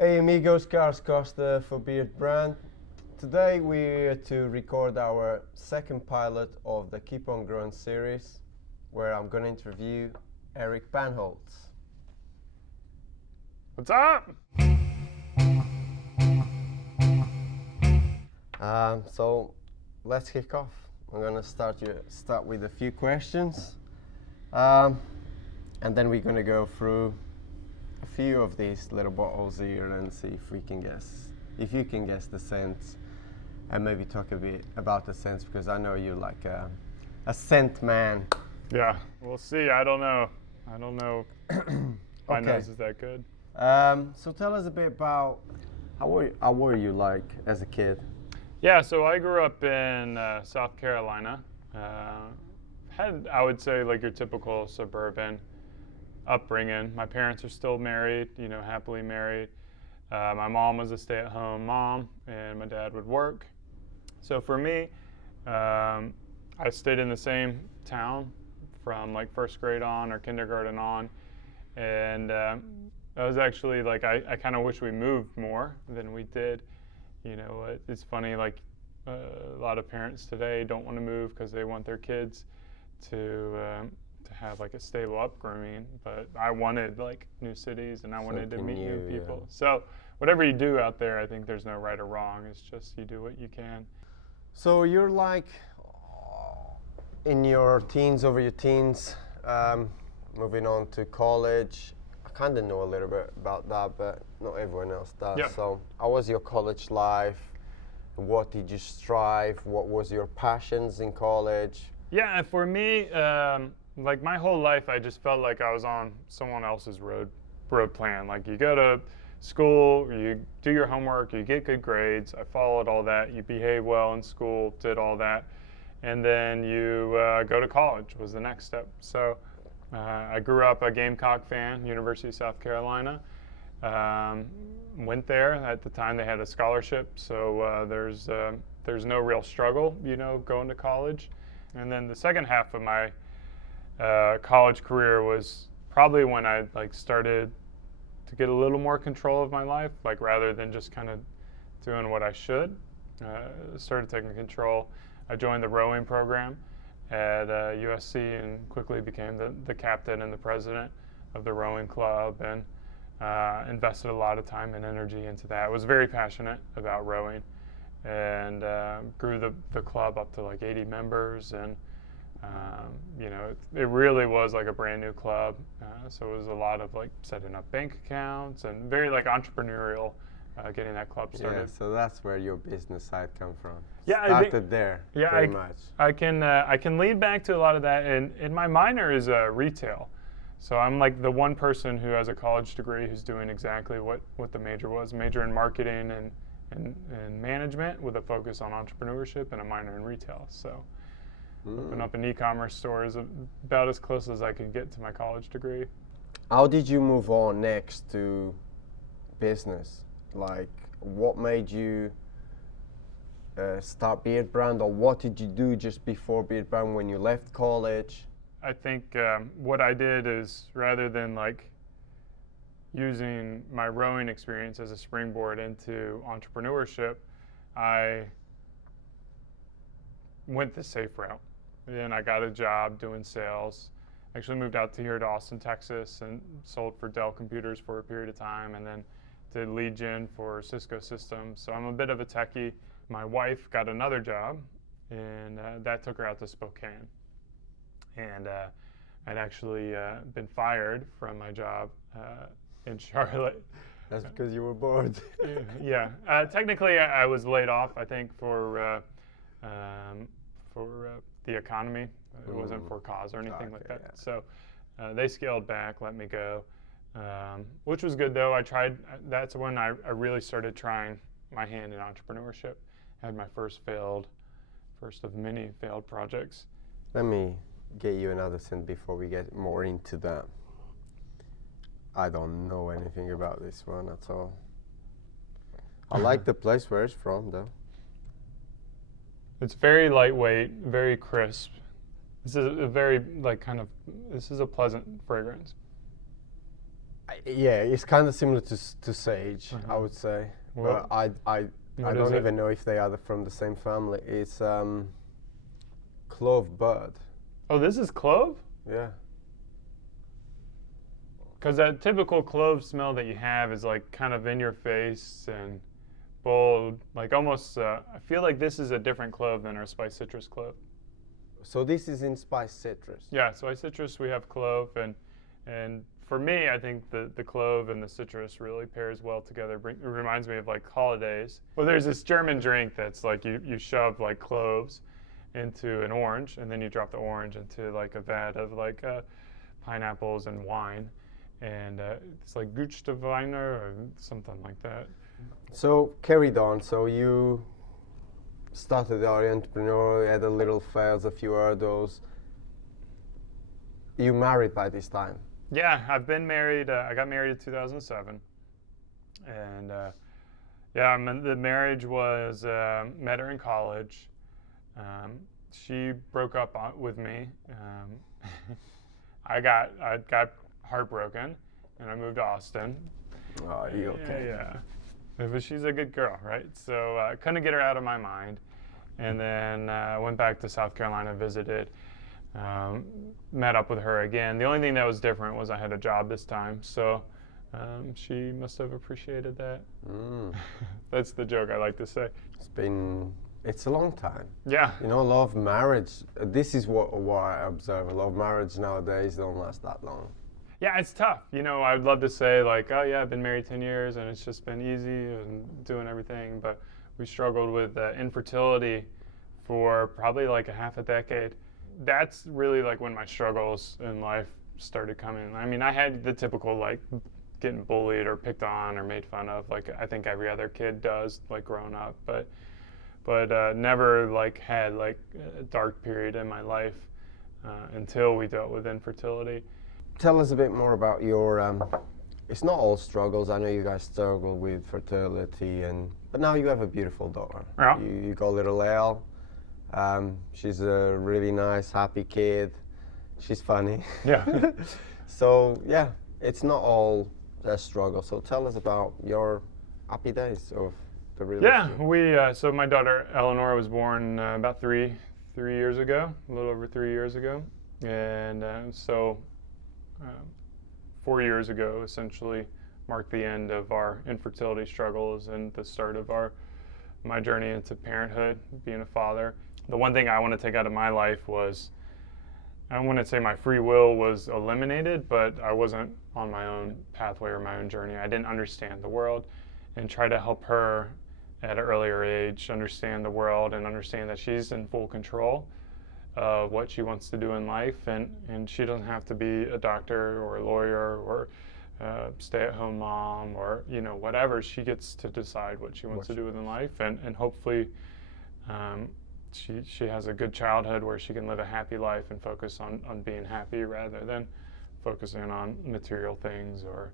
Hey amigos, Carlos Costa for Beardbrand. Today we're to record our second pilot of the Keep On Growing series, where I'm going to interview Eric Bandholz. What's up? So let's kick off. I'm going to start with a few questions, and then we're going to go through a few of these little bottles here and see if you can guess the scents, and maybe talk a bit about the scents, because I know you're like a scent man. Yeah, we'll see. I don't know. My Okay. nose is that good. So tell us a bit about how were you like as a kid? Yeah, so I grew up in South Carolina. Had, I would say, like your typical suburban upbringing. My parents are still married, happily married. My mom was a stay-at-home mom, and my dad would work. So for me, I stayed in the same town from like first grade on or kindergarten on, and that was actually like I kind of wish we moved more than we did. It's funny, like a lot of parents today don't want to move because they want their kids to have like a stable upbringing, but I wanted like new cities and I wanted to meet new people. Yeah. So whatever you do out there, I think there's no right or wrong. It's just you do what you can. So you're like in your teens, moving on to college. I kind of know a little bit about that, but not everyone else does. Yeah. So how was your college life? What did you strive? What was your passions in college? Yeah, for me, like my whole life, I just felt like I was on someone else's road plan. Like you go to school, you do your homework, you get good grades. I followed all that. You behave well in school, did all that, and then you go to college was the next step. So I grew up a Gamecock fan, University of South Carolina. Went there. At the time, they had a scholarship, so there's no real struggle, going to college. And then the second half of my college career was probably when I started to get a little more control of my life, rather than just kind of doing what I should. Started taking control. I joined the rowing program at USC and quickly became the captain and the president of the rowing club, and invested a lot of time and energy into that. I was very passionate about rowing, and grew the club up to like 80 members, and it really was like a brand new club. So it was a lot of like setting up bank accounts and very like entrepreneurial, getting that club started. Yeah, so that's where your business side come from. Yeah, Started there. Yeah, pretty much. I can lead back to a lot of that, and my minor is retail. So I'm like the one person who has a college degree who's doing exactly what the major was, major in marketing and management with a focus on entrepreneurship, and a minor in retail. So open up an e-commerce store is about as close as I could get to my college degree. How did you move on next to business? Like, what made you start Beardbrand, or what did you do just before Beardbrand when you left college? I think what I did is, rather than like using my rowing experience as a springboard into entrepreneurship, I went the safe route. And I got a job doing sales. Actually moved out here to Austin, Texas, and sold for Dell computers for a period of time, and then did lead gen for Cisco systems. So I'm a bit of a techie. My wife got another job, and that took her out to Spokane. And I'd actually been fired from my job in Charlotte. That's because you were bored. Yeah. Technically, I was laid off, I think, for the economy. It wasn't for cause or anything like that. Yeah. So they scaled back, let me go, which was good, though. That's when I really started trying my hand in entrepreneurship. Had my first of many failed projects. Let me get you another scent before we get more into that. I don't know anything about this one at all. I like the place where it's from, though. It's very lightweight, very crisp. This is a very this is a pleasant fragrance. Yeah, it's kind of similar to sage, I would say. Well, But I what is don't it? even know if they are from the same family. It's clove bud. Oh, this is clove? Yeah. Because that typical clove smell that you have is like kind of in your face and bold, like almost. I feel like this is a different clove than our spice citrus clove. So this is in spice citrus. Yeah, spice citrus we have clove, and for me, I think the clove and the citrus really pairs well together. It reminds me of like holidays. Well, there's this German drink that's like you shove like cloves into an orange, and then you drop the orange into like a vat of like pineapples and wine. And it's like Gütsteweiner or something like that. So carried on. So you started the entrepreneur, you had a little fails, a few hurdles. You married by this time. Yeah, I've been married. I got married in 2007, and the marriage was met her in college. She broke up with me. I got heartbroken, and I moved to Austin. Oh, are you okay? Yeah. But she's a good girl, right? So I couldn't get her out of my mind. And then went back to South Carolina, visited, met up with her again. The only thing that was different was I had a job this time. So she must have appreciated that. That's the joke I like to say. It's a long time. Yeah. You know, a lot of marriage, this is what I observe. A lot of marriage nowadays don't last that long. Yeah, it's tough. You know, I'd love to say like, oh yeah, I've been married 10 years and it's just been easy and doing everything. But we struggled with infertility for probably like a half a decade. That's really like when my struggles in life started coming. I mean, I had the typical like getting bullied or picked on or made fun of, like I think every other kid does, like growing up. But never like had like a dark period in my life until we dealt with infertility. Tell us a bit more about your, it's not all struggles. I know you guys struggle with fertility, but now you have a beautiful daughter. Yeah. You got little Elle. She's a really nice, happy kid. She's funny. Yeah. So yeah, it's not all a struggle. So tell us about your happy days of the relationship. Yeah, so my daughter Eleanor was born about three years ago, a little over 3 years ago, and so 4 years ago essentially marked the end of our infertility struggles and the start of my journey into parenthood, being a father. The one thing I want to take out of my life was, I wouldn't say my free will was eliminated, but I wasn't on my own pathway or my own journey. I didn't understand the world, and try to help her at an earlier age understand the world and understand that she's in full control of what she wants to do in life, and she doesn't have to be a doctor or a lawyer or stay-at-home mom or whatever. She gets to decide what she wants to do in life, and hopefully she has a good childhood where she can live a happy life and focus on being happy rather than focusing on material things or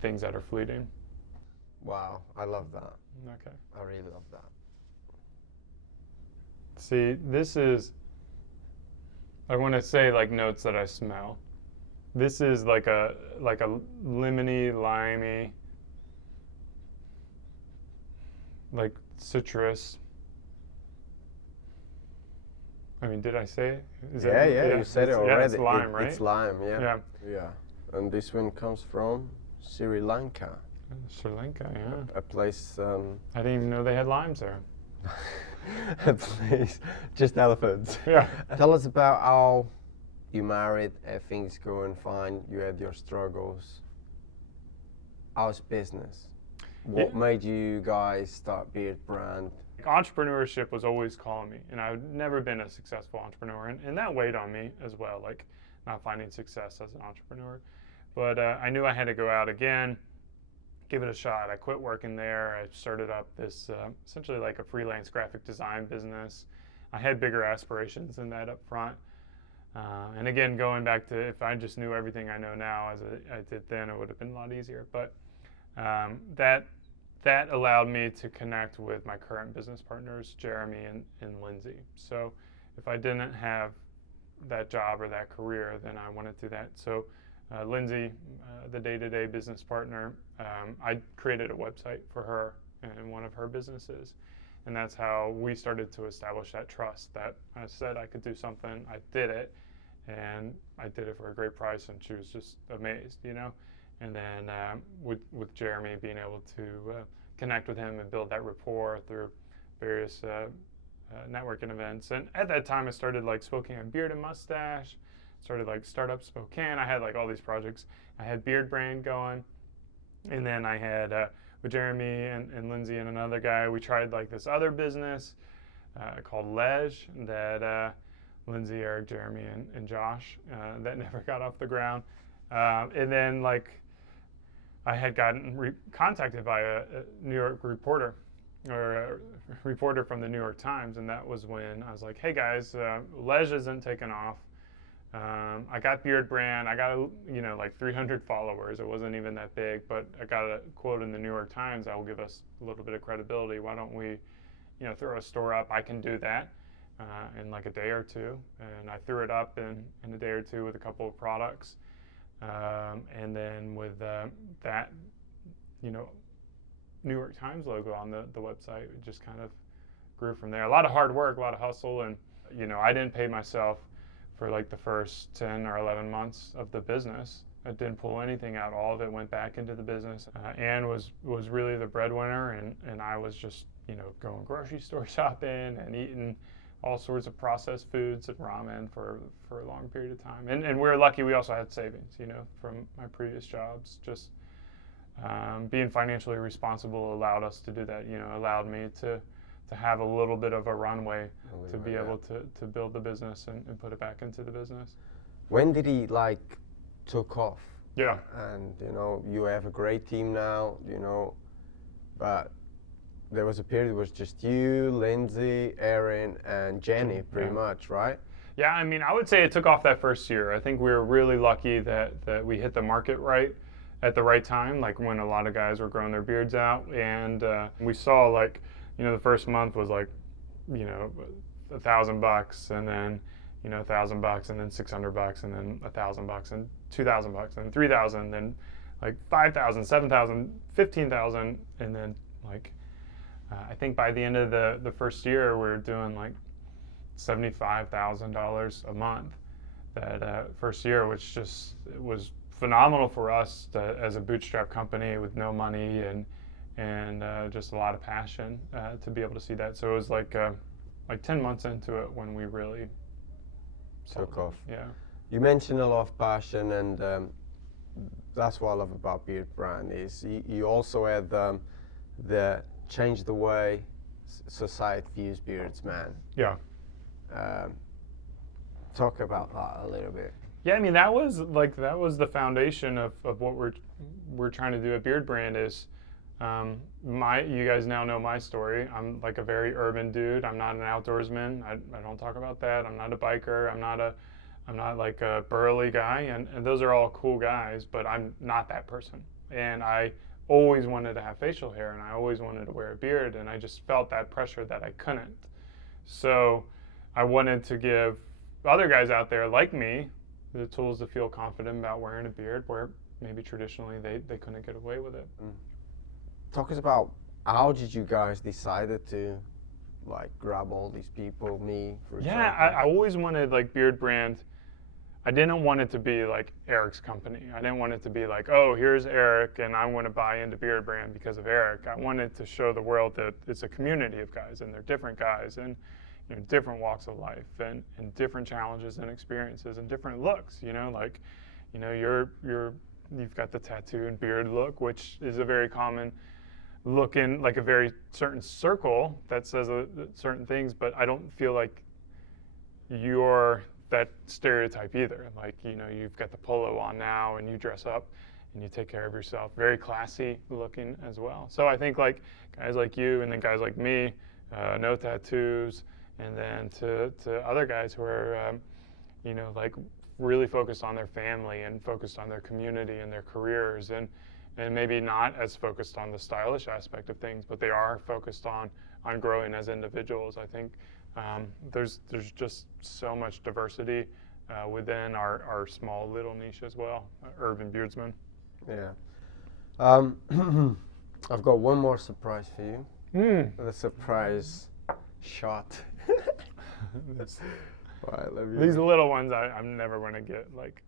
things that are fleeting. Wow, I love that. Okay. I really love that. See, this is, I want to say like notes that I smell. This is like a lemony, limey, like citrus. I mean, did I say it? Yeah, you said it already. Yeah, it's lime, right? It's lime, yeah. Yeah. And this one comes from Sri Lanka. Sri Lanka, yeah. A place. I didn't even know they had limes there. A place, just elephants. Yeah. Tell us about how you married, everything's going fine, you had your struggles. How's business? What made you guys start Beardbrand? Entrepreneurship was always calling me, and I've never been a successful entrepreneur, and that weighed on me as well, like not finding success as an entrepreneur. But I knew I had to go out again, give it a shot. I quit working there. I started up this essentially like a freelance graphic design business. I had bigger aspirations than that up front. And again, going back to if I just knew everything I know now as I did then, it would have been a lot easier. But that allowed me to connect with my current business partners, Jeremy and Lindsay. So if I didn't have that job or that career, then I wanted to do that. So Lindsay, the day-to-day business partner, I created a website for her and one of her businesses. And that's how we started to establish that trust, that I said I could do something, I did it, and I did it for a great price, and she was just amazed, you know. And then with Jeremy, being able to connect with him and build that rapport through various networking events. And at that time, I started like Spokane Beard and Mustache, started like Startup Spokane. I had like all these projects. I had Beardbrand going, and then I had with Jeremy and Lindsay and another guy, we tried like this other business called Ledge that Lindsay, Eric, Jeremy, and Josh that never got off the ground. And then like I had gotten contacted by a New York reporter or a reporter from the New York Times, and that was when I was like, hey guys, Ledge isn't taking off. I got Beardbrand. I got like 300 followers. It wasn't even that big, but I got a quote in the New York Times that will give us a little bit of credibility. Why don't we, throw a store up? I can do that in like a day or two. And I threw it up in a day or two with a couple of products, and then with that, New York Times logo on the website, it just kind of grew from there. A lot of hard work, a lot of hustle, and I didn't pay myself for like the first 10 or 11 months of the business. I didn't pull anything out. All of it went back into the business. Ann was really the breadwinner, and I was just, going grocery store shopping and eating all sorts of processed foods and ramen for a long period of time. And we were lucky we also had savings, from my previous jobs. Just being financially responsible allowed us to do that, allowed me to have a little bit of a runway to be able to build the business and put it back into the business. When did he took off? Yeah. And you have a great team now, but there was a period it was just you, Lindsay, Aaron, and Jenny pretty much, right? Yeah, I mean, I would say it took off that first year. I think we were really lucky that we hit the market right at the right time, like when a lot of guys were growing their beards out, and we saw the first month was like, $1,000, and then, $1,000, and then $600, and then $1,000, and $2,000, and $3,000, then like $5,000, $7,000, $15,000, and then I think by the end of the first year, we were doing like $75,000 a month that first year, which just was phenomenal for us as a bootstrap company with no money and just a lot of passion to be able to see that. So it was like 10 months into it when we really took off. Yeah. You mentioned a lot of passion, and that's what I love about Beardbrand is you also had the change the way society views beardsmen. Yeah. Talk about that a little bit. Yeah, I mean that was the foundation of what we're trying to do at Beardbrand is you guys now know my story. I'm like a very urban dude. I'm not an outdoorsman. I don't talk about that. I'm not a biker. I'm not like a burly guy, and those are all cool guys, but I'm not that person. And I always wanted to have facial hair, and I always wanted to wear a beard, and I just felt that pressure that I couldn't. So I wanted to give other guys out there like me the tools to feel confident about wearing a beard where maybe traditionally they couldn't get away with it. Talk us about how did you guys decided to grab all these people, me for example? Yeah, I always wanted Beardbrand. I didn't want it to be like Eric's company. I didn't want it to be like, oh, here's Eric and I want to buy into Beardbrand because of Eric. I wanted to show the world that it's a community of guys, and they're different guys and different walks of life and different challenges and experiences and different looks. You've got the tattoo and beard look, which is a very common look in like a very certain circle that says certain things, but I don't feel like you're that stereotype either. You've got the polo on now and you dress up and you take care of yourself. Very classy looking as well. So I think guys like you and then guys like me, no tattoos, and then to other guys who are, really focused on their family and focused on their community and their careers and maybe not as focused on the stylish aspect of things, but they are focused on growing as individuals. I think there's just so much diversity within our small little niche as well, urban beardsmen. Yeah. I've got one more surprise for you. The surprise shot. Right, These little ones I'm never going to get. Like,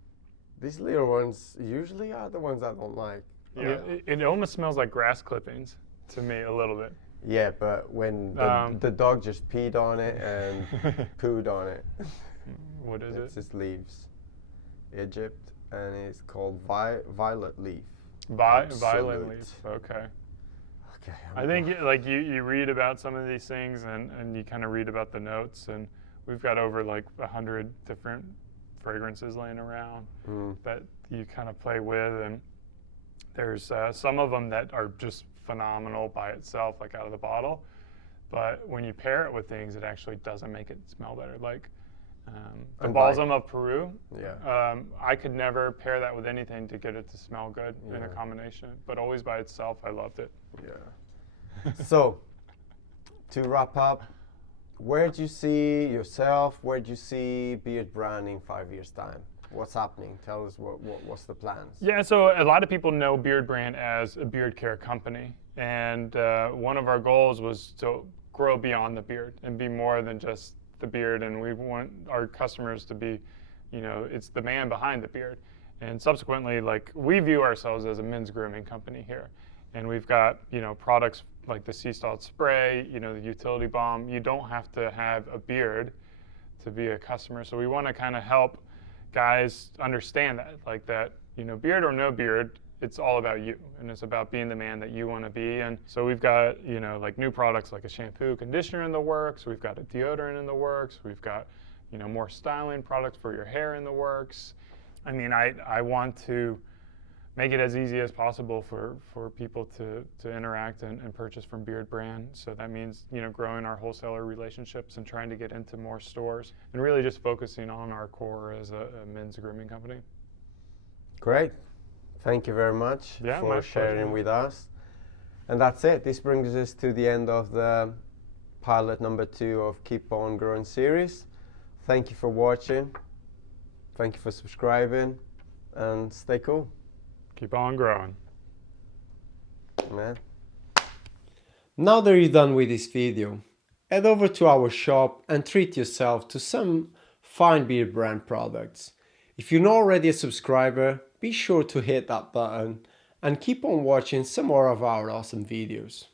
these little ones usually are the ones I don't like. yeah, it almost smells like grass clippings to me a little bit. Yeah, but when the dog just peed on it and pooed on it. What is It's just leaves. Egypt, and it's called violet leaf. Violet Absolute. leaf. Okay. Okay. I think like you read about some of these things and you kind of read about the notes, and we've got over like 100 different fragrances laying around that you kind of play with, and there's some of them that are just phenomenal by itself, like out of the bottle, but when you pair it with things, it actually doesn't make it smell better. Like the balsam of Peru, I could never pair that with anything to get it to smell good in a combination, but always by itself, I loved it. Yeah. So, to wrap up, where do you see yourself? Where do you see Beardbrand in 5 years' time? What's happening? Tell us what's the plans? Yeah, so a lot of people know Beardbrand as a beard care company, and one of our goals was to grow beyond the beard and be more than just the beard, and we want our customers to be, it's the man behind the beard. And subsequently, like, we view ourselves as a men's grooming company here. And we've got, products like the sea salt spray, the utility balm. You don't have to have a beard to be a customer. So we want to kind of help guys understand that, like that, beard or no beard, it's all about you, and it's about being the man that you want to be. And so we've got, like new products like a shampoo, conditioner in the works. We've got a deodorant in the works. We've got, more styling products for your hair in the works. I mean, I want to make it as easy as possible for people to interact and purchase from Beardbrand. So that means, growing our wholesaler relationships and trying to get into more stores and really just focusing on our core as a men's grooming company. Great. Thank you very much for sharing with us. And that's it. This brings us to the end of the pilot number 2 of Keep On Growing series. Thank you for watching. Thank you for subscribing, and stay cool. Keep on growing. Man. Now that you're done with this video, head over to our shop and treat yourself to some fine Beardbrand products. If you're not already a subscriber, be sure to hit that button and keep on watching some more of our awesome videos.